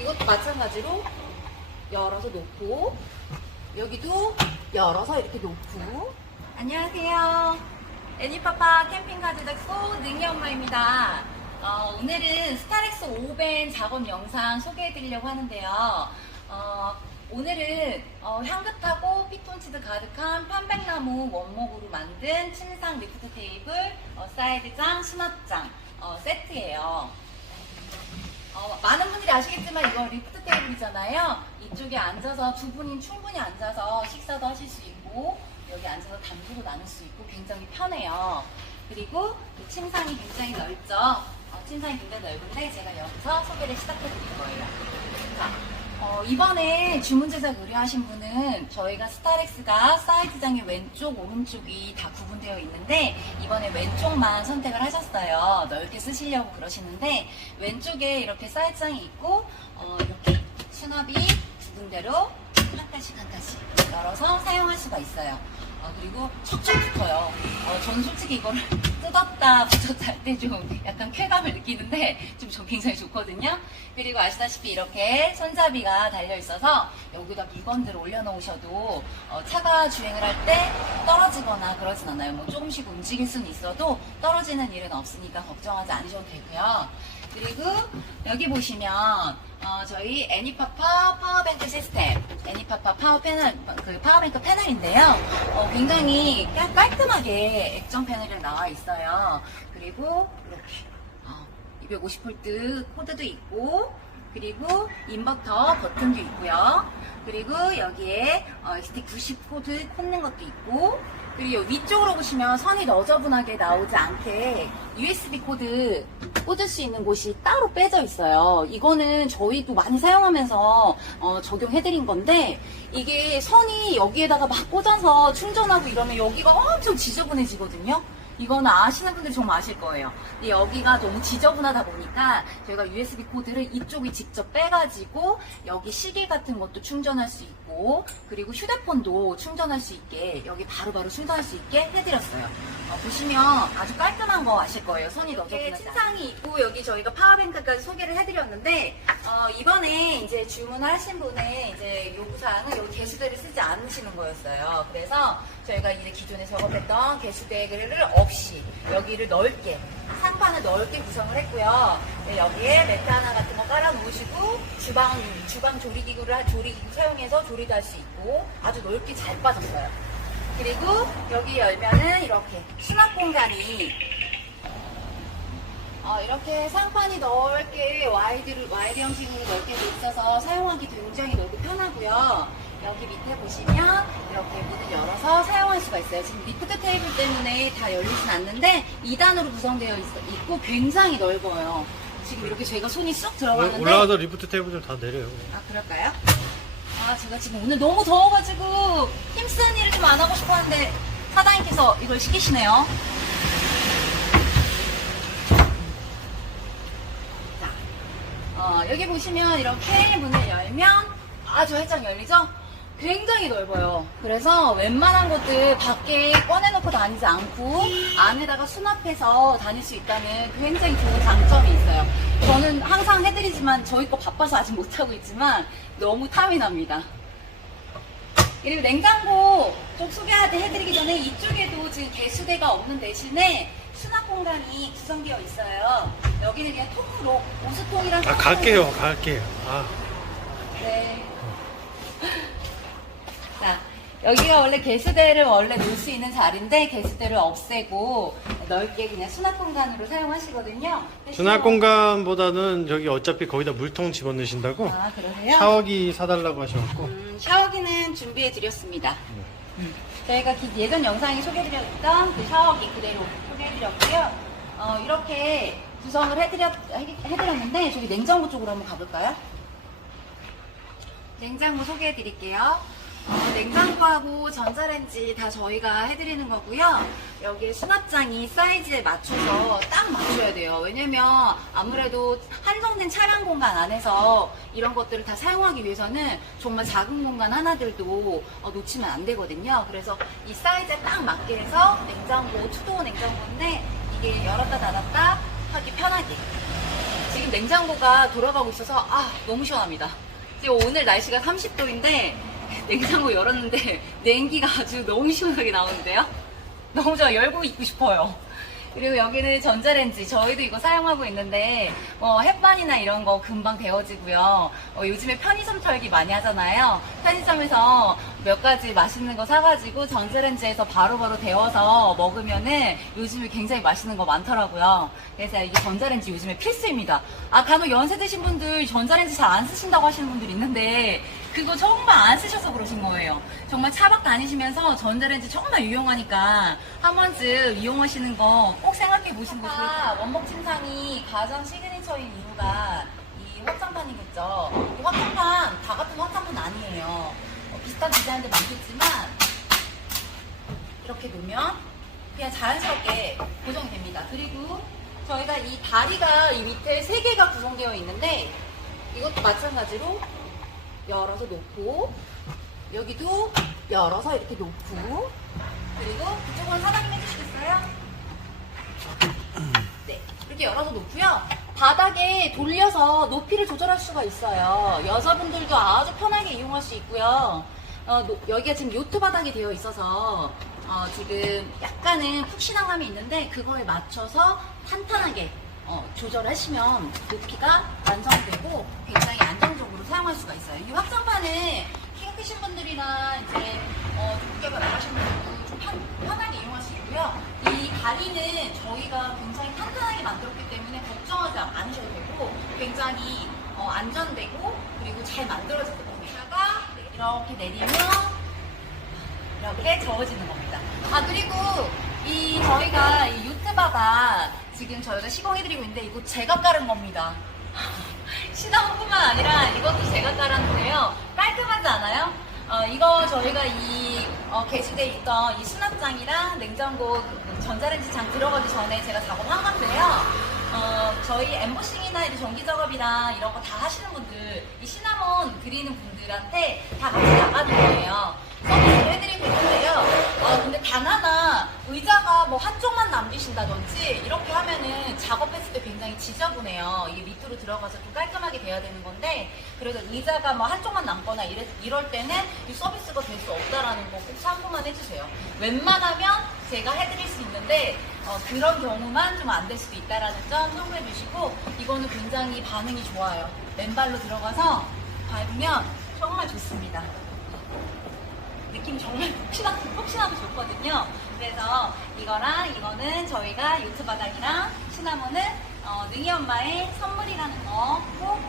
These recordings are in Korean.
이것도 마찬가지로 열어서 놓고 여기도 열어서 이렇게 놓고 안녕하세요. 애니파파 캠핑 가드 덕고 능이 엄마입니다. 어, 오늘은 스타렉스 오벤 작업 영상 소개해 드리려고 하는데요. 어, 오늘은 어, 향긋하고 피톤치드 가득한 편백나무 원목으로 만든 침상 리프트 테이블, 어, 사이드장, 수납장 어, 세트예요. 어, 많은 분들이 아시겠지만 이건 리프트 테이블이잖아요. 이쪽에 앉아서 두 분이 충분히 앉아서 식사도 하실 수 있고 여기 앉아서 담소도 나눌 수 있고 굉장히 편해요. 그리고 이 침상이 굉장히 넓죠. 어, 침상이 굉장히 넓은데 제가 여기서 소개를 시작해 드릴 거예요. 자, 어, 이번에 주문 제작 의뢰하신 분은 저희가 스타렉스가 사이드장의 왼쪽, 오른쪽이 다 구분되어 있는데 이번에 왼쪽만 선택을 하셨어요. 넓게 쓰시려고 그러시는데 왼쪽에 이렇게 사이드장이 있고 어, 이렇게 수납이 두 군데로 한 칸씩 한 칸씩 열어서 사용할 수가 있어요. 어, 그리고 척척 붙어요. 어, 저는 솔직히 이거를 뜯었다 붙였다 할 때 좀 약간 쾌감을 느끼는데 좀 저 굉장히 좋거든요. 그리고 아시다시피 이렇게 손잡이가 달려 있어서 여기다 물건들을 올려놓으셔도 어, 차가 주행을 할 때 떨어지거나 그러진 않아요. 뭐 조금씩 움직일 수는 있어도 떨어지는 일은 없으니까 걱정하지 않으셔도 되고요. 그리고 여기 보시면 어, 저희 애니파파 파워뱅크 시스템, 애니파파 파워 패널, 그 파워뱅크 패널인데요. 어, 굉장히 깔- 깔끔하게 액정 패널이 나와 있어요. 그리고 이렇게 어, 250V 코드도 있고, 그리고 인버터 버튼도 있고요. 그리고 여기에 어, ST90 코드 꽂는 것도 있고, 그리고 위쪽으로 보시면 선이 너저분하게 나오지 않게 USB 코드 꽂을 수 있는 곳이 따로 빼져 있어요. 이거는 저희도 많이 사용하면서 어, 적용해드린 건데 이게 선이 여기에다가 막 꽂아서 충전하고 이러면 여기가 엄청 지저분해지거든요. 이거는 아시는 분들이 정말 아실 거예요. 근데 여기가 너무 지저분하다 보니까 저희가 USB 코드를 이쪽에 직접 빼가지고 여기 시계 같은 것도 충전할 수 있고 그리고 휴대폰도 충전할 수 있게 여기 바로바로 충전할 수 있게 해드렸어요. 어, 보시면 아주 깔끔한 거 아실 거예요. 선이 너저분하지 침상이 있고 여기 저희가 파워뱅크까지 소개를 해드렸는데 어, 이번에 이제 주문하신 분의 이제 요구사항은 여기 개수대를 쓰지 않으시는 거였어요. 그래서 저희가 이제 기존에 작업했던 개수대를 없이 여기를 넓게 상판을 넓게 구성을 했고요. 네, 여기에 매트 하나 같은 거 깔아 놓으시고 주방 주방 조리 기구를 하- 조리 기구 사용해서 조리도 할 수 있고 아주 넓게 잘 빠졌어요. 그리고 여기 열면은 이렇게 수납 공간이 어, 이렇게 상판이 넓게 와이드, 와이드 형식으로 넓게 돼 있어서 사용하기 굉장히 넓고 편하고요. 여기 밑에 보시면 이렇게 문을 열어서 사용할 수가 있어요. 지금 리프트 테이블 때문에 다 열리진 않는데 2단으로 구성되어 있, 고 굉장히 넓어요. 지금 이렇게 제가 손이 쏙 들어가는데 올라가서 리프트 테이블 좀 다 내려요. 아 그럴까요? 아 제가 지금 오늘 너무 더워가지고 힘쓰는 일을 좀 안 하고 싶었는데 사장님께서 이걸 시키시네요. 자, 어, 여기 보시면 이렇게 문을 열면 아주 활짝 열리죠? 굉장히 넓어요. 그래서 웬만한 것들 밖에 꺼내놓고 다니지 않고 안에다가 수납해서 다닐 수 있다는 굉장히 좋은 장점이 있어요. 저는 항상 해드리지만 저희 거 바빠서 아직 못하고 있지만 너무 탐이 납니다. 그리고 냉장고 쪽 소개해드리기 전에 이쪽에도 지금 개수대가 없는 대신에 수납 공간이 구성되어 있어요. 여기는 그냥 통으로 오수통이랑 아, 갈게요, 갈게요. 아, 네. 자, 여기가 원래 개수대를 원래 놓을 수 있는 자리인데 개수대를 없애고 넓게 그냥 수납 공간으로 사용하시거든요. 수납 공간보다는 저기 어차피 거기다 물통 집어넣으신다고 아, 그러세요? 샤워기 사달라고 하셔갖고 음, 샤워기는 준비해 드렸습니다. 음, 저희가 기- 예전 영상에 소개해드렸던 그 샤워기 그대로 소개해드렸고요. 어, 이렇게 구성을 해드렸, 해- 해드렸는데 저기 냉장고 쪽으로 한번 가볼까요? 냉장고 소개해드릴게요. 어, 냉장고하고 전자레인지 다 저희가 해드리는 거고요. 여기에 수납장이 사이즈에 맞춰서 딱 맞춰야 돼요. 왜냐면 아무래도 한정된 차량 공간 안에서 이런 것들을 다 사용하기 위해서는 정말 작은 공간 하나들도 어, 놓치면 안 되거든요. 그래서 이 사이즈에 딱 맞게 해서 냉장고, 투도어 냉장고인데 이게 열었다 닫았다 하기 편하게 지금 냉장고가 돌아가고 있어서 아 너무 시원합니다. 지금 오늘 날씨가 30도인데 냉장고 열었는데 냉기가 아주 너무 시원하게 나오는데요. 너무 저 열고 있고 싶어요. 그리고 여기는 전자레인지 저희도 이거 사용하고 있는데 어, 햇반이나 이런 거 금방 데워지고요. 어, 요즘에 편의점 털기 많이 하잖아요. 편의점에서 몇 가지 맛있는 거 사가지고 전자레인지에서 바로바로 데워서 먹으면은 요즘에 굉장히 맛있는 거 많더라고요. 그래서 이게 전자레인지 요즘에 필수입니다. 아 간혹 연세 드신 분들 전자레인지 잘 안 쓰신다고 하시는 분들 있는데 그거 정말 안 쓰셔서 그러신 거예요. 정말 차박 다니시면서 전자레인지 정말 유용하니까 한 번쯤 이용하시는 거 꼭 생각해 보시는 거 좋을. 원목 침상이 가장 시그니처인 이유가 이 확장판이겠죠. 이 확장판 다 같은 확장판 아니에요. 어, 비슷한 디자인도 많겠지만 이렇게 놓으면 그냥 자연스럽게 고정이 됩니다. 그리고 저희가 이 다리가 이 밑에 세 개가 구성되어 있는데 이것도 마찬가지로 열어서 놓고 여기도 열어서 이렇게 놓고. 그리고 그쪽은 사장님 해주시겠어요? 네 이렇게 열어서 놓고요. 바닥에 돌려서 높이를 조절할 수가 있어요. 여자분들도 아주 편하게 이용할 수 있고요. 어, 노- 여기가 지금 요트 바닥이 되어 있어서 어, 지금 약간은 푹신함감이 있는데 그거에 맞춰서 탄탄하게 어, 조절하시면 높이가 완성되고 굉장히 사용할 수가 있어요. 이 확장판은 키가 크신 분들이나 이제 어, 두께가 나가신 분들도 좀 편, 편하게 이용할 수 있고요. 이 다리는 저희가 굉장히 탄탄하게 만들었기 때문에 걱정하지 않으셔도 되고 굉장히 어, 안전되고 그리고 잘 만들어지거든요. 다가 이렇게 내리면 이렇게 저어지는 겁니다. 아 그리고 이 저희가 이 유튜바가 지금 저희가 시공해드리고 있는데 이거 제가 깔은 겁니다. 시나몬뿐만 아니라 이것도 제가 깔았는데요. 깔끔하지 않아요? 어, 이거 저희가 이 어, 게시돼 있던 이 수납장이랑 냉장고 그 전자레인지 장 들어가기 전에 제가 작업한 건데요. 어, 저희 엠보싱이나 이제 전기 작업이랑 이런 거 다 하시는 분들, 이 시나몬 그리는 분들한테 다 같이 나가는 거예요. 서비스를 해드리고 있는데요. 어, 근데 단 하나 의자가 뭐 한쪽만 남기신다든지 이렇게 하면은 작업했을 때 굉장히 지저분해요. 이게 밑으로 들어가서 좀 깔끔하게 돼야 되는 건데 그래서 의자가 뭐 한쪽만 남거나 이래, 이럴 때는 이 서비스가 될 수 없다라는 거 꼭 참고만 해주세요. 웬만하면 제가 해드릴 수 있는데 어, 그런 경우만 좀 안 될 수도 있다라는 점 참고해 주시고 이거는 굉장히 반응이 좋아요. 맨발로 들어가서 밟으면 정말 좋습니다. 느낌 정말 푹신하고 푹신하고 좋거든요. 그래서 이거랑 이거는 저희가 요트 바닥이랑 시나몬은 어, 능이 엄마의 선물이라는 거 꼭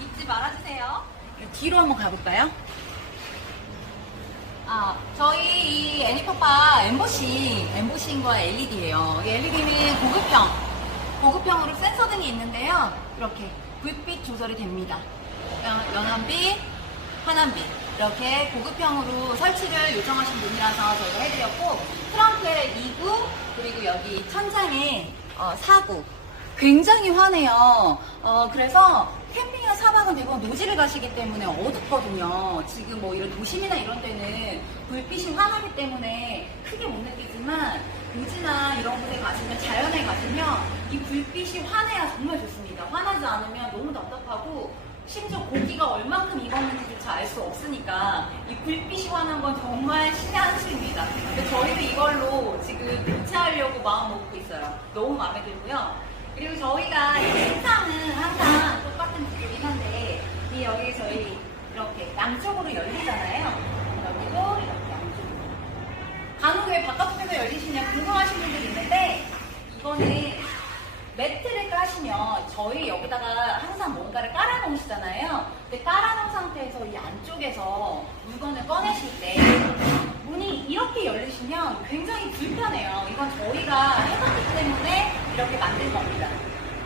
잊지 말아주세요. 뒤로 한번 가볼까요? 아, 저희 이 애니퍼파 엠보싱, 엠보싱과 LED예요. 이 LED는 고급형, 고급형으로 센서 등이 있는데요. 이렇게 불빛 조절이 됩니다. 연- 연한빛, 환한빛 이렇게 고급형으로 설치를 요청하신 분이라서 저희가 해드렸고 트렁크에 2구 그리고 여기 천장에 어, 4구 굉장히 환해요. 어, 그래서 캠핑이나 사박은 대부분 노지를 가시기 때문에 어둡거든요. 지금 뭐 이런 도심이나 이런 데는 불빛이 환하기 때문에 크게 못 느끼지만 노지나 이런 곳에 가시면 자연에 가시면 이 불빛이 환해야 정말 좋습니다. 환하지 않으면 너무 답답하고 심지어 고기가 얼만큼 익었는지 불빛이 환한 건 정말 신의 한 수입니다. 근데 저희도 이걸로 지금 교체하려고 마음 먹고 있어요. 너무 마음에 들고요. 그리고 저희가 이 신상은 항상 똑같은 구조긴 한데 이 여기 저희 이렇게 양쪽으로 열리잖아요. 여기도 이렇게 양쪽으로. 간혹 왜 바깥쪽에서 열리시냐 궁금하신 분들이 있는데 이거는 매트를 까시면 저희 여기다가 항상 뭔가를 깔아놓으시잖아요. 근데 깔아놓은 상태에서 이 안쪽에서 꺼내실 때 문이 이렇게 열리시면 굉장히 불편해요. 이건 저희가 해봤기 때문에 이렇게 만든 겁니다.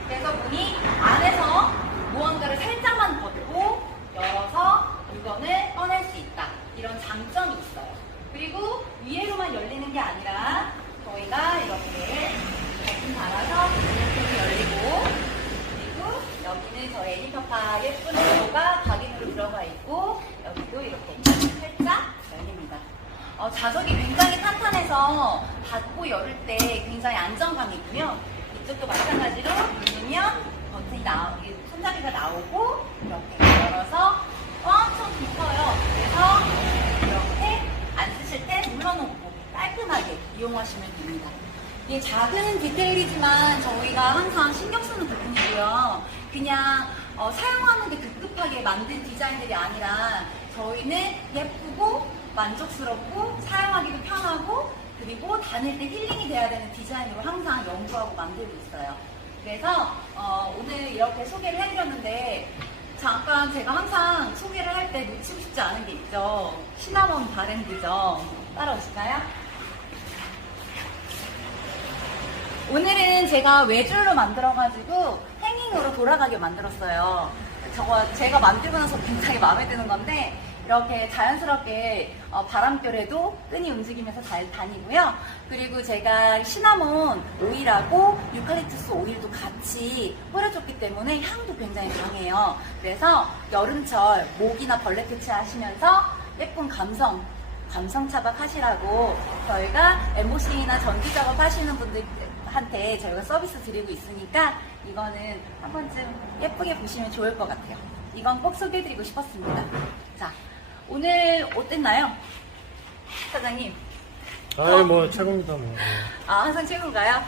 그래서 문이 안에서 무언가를 살짝만 걷고 열어서 물건을 꺼낼 수 있다. 이런 장점이 있어요. 그리고 위에로만 열리는 게 아니라 저희가 이렇게 버튼 달아서 이렇게 열리고 그리고 여기는 저희 애니파파 예쁜 로고가 각인으로 들어가 있고 여기도 이렇게. 어, 자석이 굉장히 탄탄해서 닫고 열을 때 굉장히 안정감이 있고요. 이쪽도 마찬가지로 누르면 더 버튼이 나오, 이 손잡이가 나오고 이렇게 열어서 엄청 깊어요. 그래서 이렇게 안 쓰실 때 눌러놓고 깔끔하게 이용하시면 됩니다. 이게 작은 디테일이지만 저희가 항상 신경 쓰는 부분이고요. 그냥 어, 사용하는데 급급하게 만든 디자인들이 아니라 저희는 예쁘고 만족스럽고 사용하기도 편하고 그리고 다닐 때 힐링이 돼야 되는 디자인으로 항상 연구하고 만들고 있어요. 그래서 어, 오늘 이렇게 소개를 해드렸는데 잠깐 제가 항상 소개를 할 때 놓치고 싶지 않은 게 있죠. 시나몬 바랜드죠. 따라오실까요? 오늘은 제가 외줄로 만들어가지고 행잉으로 돌아가게 만들었어요. 저거 제가 만들고 나서 굉장히 마음에 드는 건데 이렇게 자연스럽게 어, 바람결에도 끈이 움직이면서 잘 다니고요. 그리고 제가 시나몬 오일하고 유칼립투스 오일도 같이 뿌려줬기 때문에 향도 굉장히 강해요. 그래서 여름철 모기나 벌레 퇴치하시면서 예쁜 감성 감성 차박 하시라고 저희가 엠보싱이나 전기 작업 하시는 분들한테 저희가 서비스 드리고 있으니까 이거는 한 번쯤 예쁘게 보시면 좋을 것 같아요. 이건 꼭 소개해드리고 싶었습니다. 자, 오늘 어땠나요? 사장님. 아이 뭐 최고입니다 뭐. 아, 항상 최고인가요?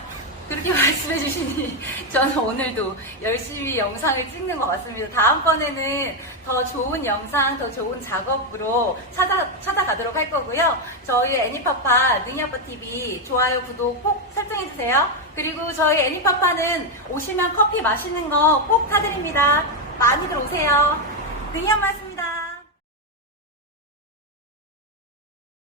그렇게 말씀해 주시니 저는 오늘도 열심히 영상을 찍는 것 같습니다. 다음번에는 더 좋은 영상, 더 좋은 작업으로 찾아, 찾아가도록 할 거고요. 저희 애니파파 능이아빠TV 좋아요, 구독 꼭 설정해 주세요. 그리고 저희 애니파파는 오시면 커피 마시는 거꼭 타드립니다. 많이들 오세요. 능이엄마였습니다.